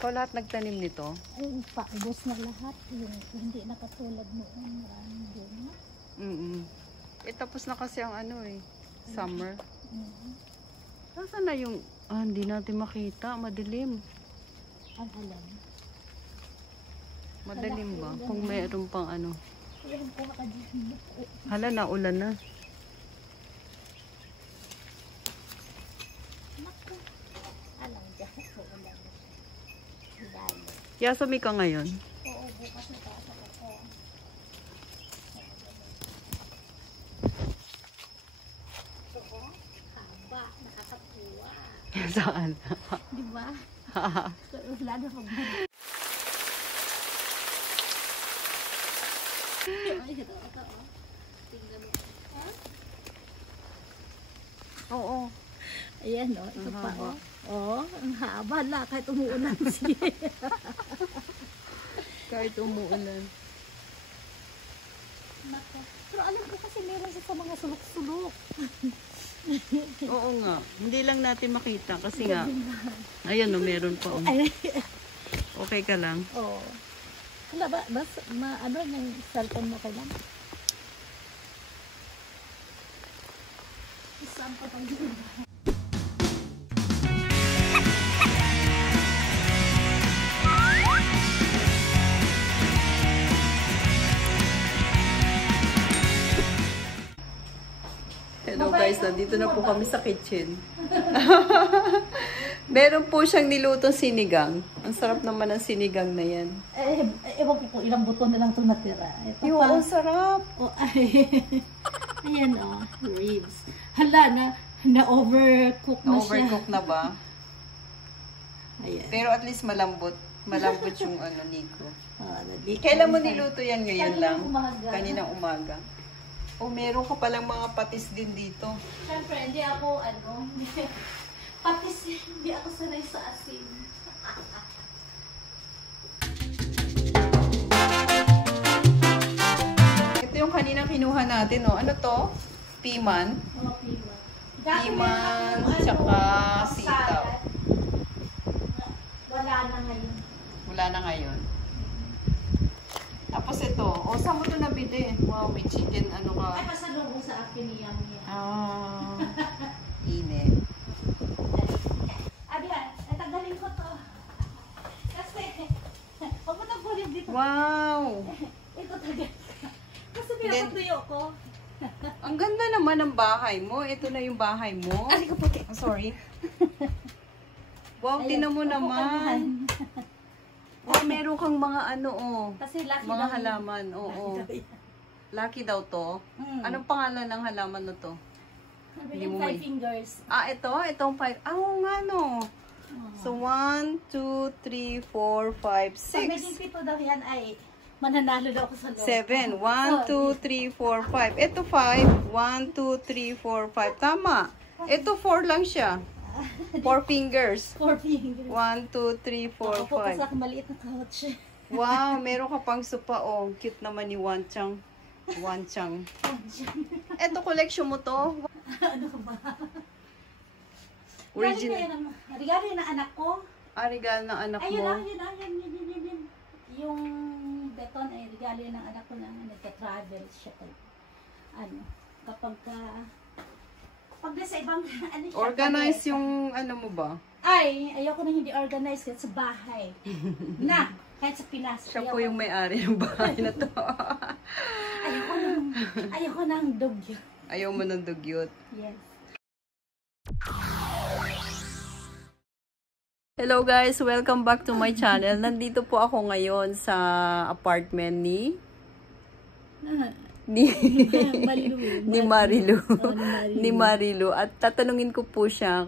Ikaw lahat nagtanim nito? Ay, paubos na lahat. Yung hindi na katulad noon. Maraming bunga. Eh, tapos na kasi ang ano eh. Summer. Nasaan na yung... hindi natin makita. Madilim. Ang alam. Madilim ba? Kung mayroon pang ano. Ayan po ka dyan. Hala, naulan na. Naku. Alam dyan. Ulan. Yasumi ka ngayon? Oo, bukas na pasok ako. Oo, haba. Nakakatuwa. Saan? Diba? Lalo pag ay, ito, oh. Tingnan mo. Oo. Ayan, oh. Ito pa, oh. Oh, ang haba na. Kahit umuulan siya. Kahit umuulan. Nako. Pero alam ko kasi meron siya sa mga sulok-sulok. Oo nga. Hindi lang natin makita kasi nga. Ayan, no, meron pa. Oh. Okay ka lang? Oo. Wala ba? Ano yung cellphone mo kailan? Saan pa pang Hello guys, nandito na po kami sa kitchen. Meron po siyang nilutong sinigang. Ang sarap naman ng sinigang na yan. Ewan ko kung ilang buto na lang ito natira. Ito Yung, pa. ang sarap. Oh, ayan oh, ribs. Hala, na-overcook na siya. Overcook na ba? Ayan. Pero at least malambot. Malambot yung ano, Nico. Kailan Kailan mo niluto yan ngayon lang? Umaga. Kaninang umaga. O meron ka palang mga patis din dito. Siyempre, hindi ako, patis, hindi ako sanay sa asin. Ito yung kaninang kinuha natin, no? Ano to? Piman. Mga piman. Piman, tsaka sitaw. Wala na ngayon. Wala na ngayon. Tapos ito, saan mo ito nabili? Wow, may chicken, ano ka? Ay, pasalubong sa akin ni Yami. Init. Abi, tanggalin ko to. Kasi, huwag mo nang pulit dito. Wow! Ito tagay. Kasi pinapatuyo ko. Ang ganda naman ng bahay mo. Ito na yung bahay mo. Ay, ko puti. Sorry. Wow, tinan mo naman. Oh, meron kang mga ano, Kasi lucky mga daw. halaman, oo. Lucky daw to. Anong pangalan ng halaman na to? Hindi mo 5 fingers. Itong 5. Oo nga, no. So, 1, 2, 3, 4, 5, Pag naging 6, pito daw yan ay mananalo daw ako sa loob. 7. 1, 2, 3, 4, 5. Ito 5. 1, 2, 3, 4, 5. Tama. Ito 4 lang siya. 4 fingers. 4 fingers. 1, 2, 3, 4, Ako pa 5. sa maliit na couch. Wow, meron ka pang supa, oh. Cute naman ni Wanchang. Wanchang. Eto, collection mo to? Ano ba? Original. Regalo yun ng anak ko. Regalo ng anak Ayun mo. lang, yun. Yung beton ay regalo yun ng anak ko na nagka-travel siya. Kapag pag nasa ibang siya. Organize yung ano mo ba? Ay, ayoko na hindi organized kahit sa bahay. Kahit sa Pinas. Siya po yung may-ari ng bahay na to. Ayoko ng dugyot. Ayaw mo ng dugyot. Yes. Hello guys, welcome back to my channel. Nandito po ako ngayon sa apartment ni Marilu. Ni Marilu. At tatanungin ko po siya,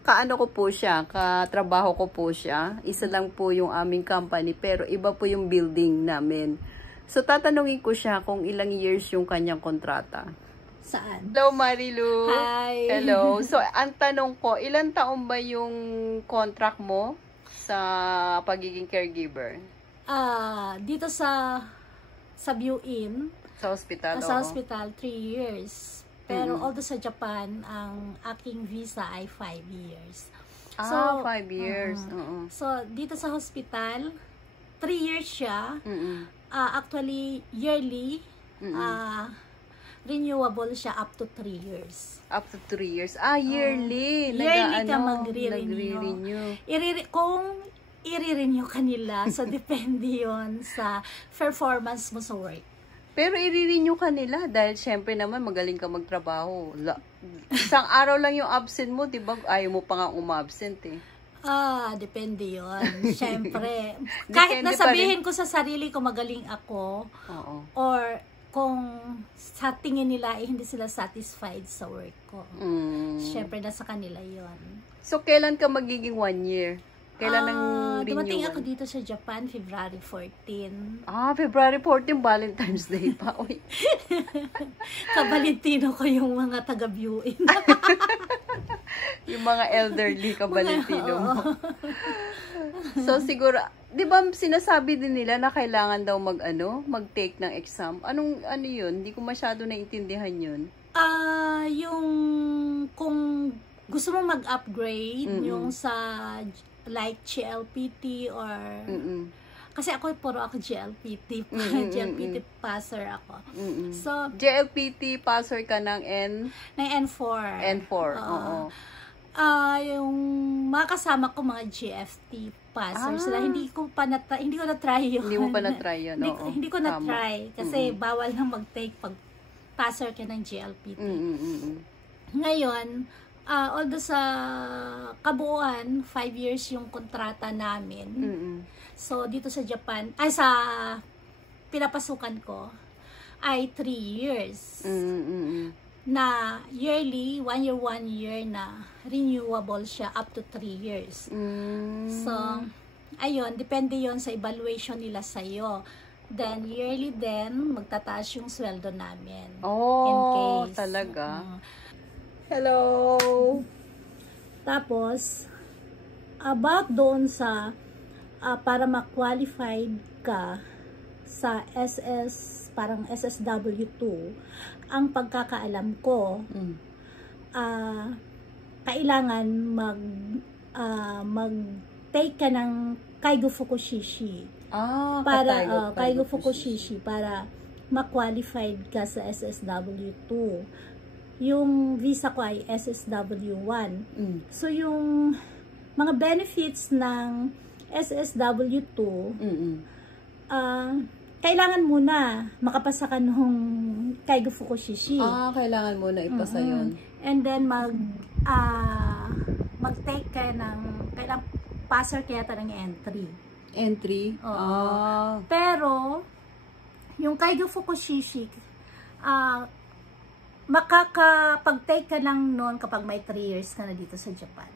kaano ko po siya, katrabaho ko po siya. Isa lang po yung aming company, pero iba po yung building namin. So tatanungin ko siya kung ilang years yung kanyang kontrata. Saan? Hello Marilu. Hi. Hello. So ang tanong ko, ilang taon ba yung contract mo sa pagiging caregiver? Dito sa View-In, Sa hospital? sa oo. hospital, 3 years. Pero although sa Japan, ang aking visa ay 5 years. So, 5 years. So, dito sa hospital, 3 years siya. Actually, yearly, renewable siya up to 3 years. Up to 3 years. Yearly. Yearly ka magre-renew. Kung i-renew ka nila, so depende yon sa performance mo sa work. Pero i-renew ka nila dahil syempre naman magaling ka magtrabaho. Isang araw lang yung absent mo, di ba? Ayaw mo pa nga umabsent eh. Depende yon. Syempre. Kahit nasabihin ko sa sarili ko magaling ako, or kung sa tingin nila hindi sila satisfied sa work ko. Syempre nasa kanila yon. So, kailan ka magiging 1 year? Kailan ang renewal? Dumating ako dito sa Japan, February 14. February 14, Valentine's Day pa. Uy. Kabalintino ko yung mga taga-viewin. Yung mga elderly kabalintino mo. So, siguro, di ba sinasabi din nila na kailangan daw mag-take ng exam? Ano yun? Hindi ko masyado naintindihan yun. Yung kung gusto mo mag-upgrade, yung sa like GLPT or kasi ako GLPT GLPT passer ako. So GLPT passer ka ng N4. Oo. Yung mga kasama ko mga GFT passer sila, hindi ko na-try yun. Hindi mo pa na-try yun. Hindi ko na-try kasi bawal nang mag-take pag passer ka ng GLPT. Ngayon, although sa kabuuan, 5 years yung kontrata namin. So, dito sa Japan, sa pinapasukan ko, ay 3 years. Na yearly, 1 year na renewable siya up to 3 years. So, ayun, depende yon sa evaluation nila sa'yo. Then, yearly din, magtataas yung sweldo namin. In case. Talaga? Hello! Tapos, about doon sa para ma-qualified ka sa parang SSW2, ang pagkakaalam ko, kailangan mag-take ka ng Kaigo Fukushishi. Kaigo Fukushishi para ma-qualified ka sa SSW2. Yung visa ko ay SSW1. So, yung mga benefits ng SSW2, kailangan muna makapasa ka nung Kaigo Fukushishi. Kailangan muna ipasa yun. And then, mag-take ka kailangan passer kaya ng entry. Entry? Pero, yung Kaigo Fukushishi, makakapag-take ka lang noon kapag may 3 years ka na dito sa Japan.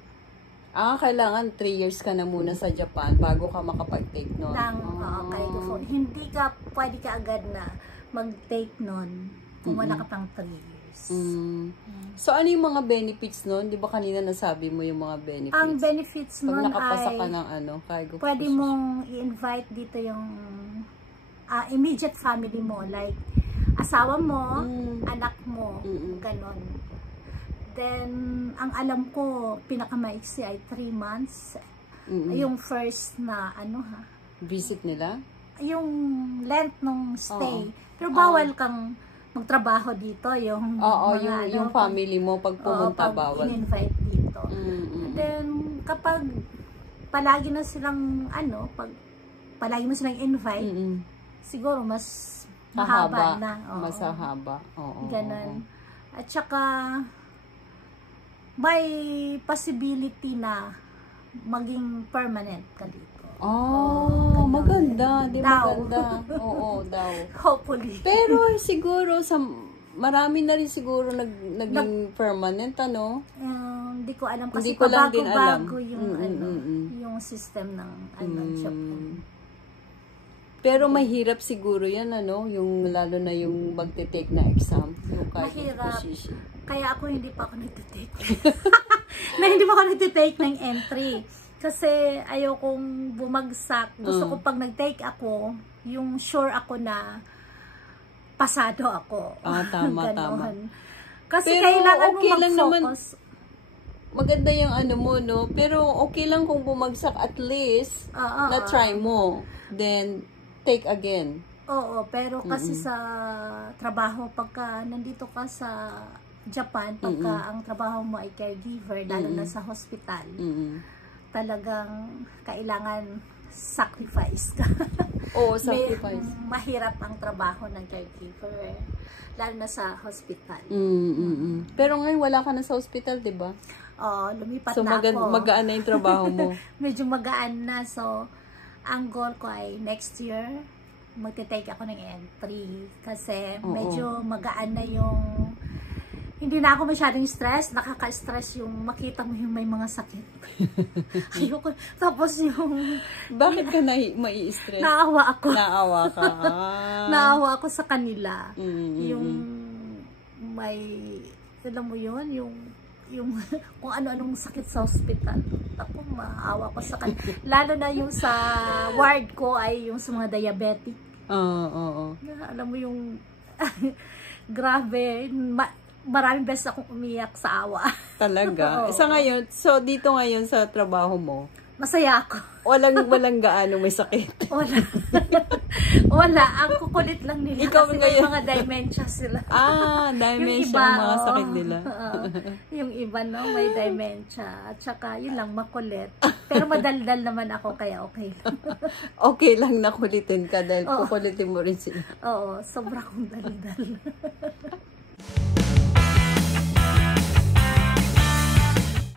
Kailangan 3 years ka na muna sa Japan bago ka makapag-take noon. Hindi ka, pwede ka agad na mag-take noon kung wala ka pang 3 years. So, ano yung mga benefits noon? Di ba kanina nasabi mo yung mga benefits? Ang benefits noon ay, nakapasa ka ng Kaigo pwede mong i-invite dito yung immediate family mo, like asawa mo, anak mo, ganon. Then, ang alam ko, pinakamaiksi ay 3 months. Yung first na, visit nila? Yung length ng stay. Pero bawal kang magtrabaho dito. Yung yung family mo, pag pumunta, bawal. In-invite dito. Then, kapag palagi na silang, palagi mo silang invite, siguro mas mahaba na. Mas haba. Ganon. At saka, may possibility na maging permanent ka dito. Maganda. Di maganda. Oo, daw. Hopefully. Pero siguro, marami na rin siguro naging permanent, Hindi ko alam kasi hindi ko lang din alam. Bago yung, yung system ng Japan. Pero mahirap siguro yan, yung lalo na yung magte-take na exam. Yung mahirap. Kaya ako hindi pa ako nagte-take. Hindi pa ako nagte-take ng entry. Kasi ayokong bumagsak. Gusto ko pag nag-take ako, yung sure ako na pasado ako. Tama. Kasi pero kailangan okay mo mag-focus. maganda yung ano mo, no? Pero okay lang kung bumagsak at least na try mo. Then, take again. Oo, pero kasi sa trabaho, pagka nandito ka sa Japan, pagka ang trabaho mo ay caregiver, lalo na sa hospital, talagang kailangan sacrifice ka. Oo, sacrifice. Mahirap ang trabaho ng caregiver, lalo na sa hospital. Pero ngayon wala ka na sa hospital, di ba? Oo, lumipat so, na ako. magaan na yung trabaho mo. Medyo magaan na. So, ang goal ko ay next year, magte-take ako ng entry. Kasi medyo magaan na yung... Hindi na ako masyadong stress. Nakaka-stress yung makita mo yung may mga sakit. Ayoko. Tapos yung... Bakit ka mai-stress? Naawa ako. Naawa ka. Naawa ako sa kanila. Yung may... Alam mo yun? Yung kung ano-anong sakit sa hospital. Ako, maawa ko sa kanila. Lalo na yung sa ward ko ay yung sa mga diabetic. Alam mo yung... grabe. Maraming beses akong umiyak sa awa. Talaga? Sa ngayon, so dito ngayon sa trabaho mo, masaya ako. Walang gaano may sakit. Wala. Wala. Ang kukulit lang nila. Ikaw kasi ngayon. may mga dementia sila. Dementia ang mga sakit nila. Yung iba, no, may dementia. At saka, yun lang, makulit. Pero madaldal naman ako, kaya okay lang. Okay lang na kulitin ka dahil kukulitin mo rin sila. Oo, sobra kong daldal.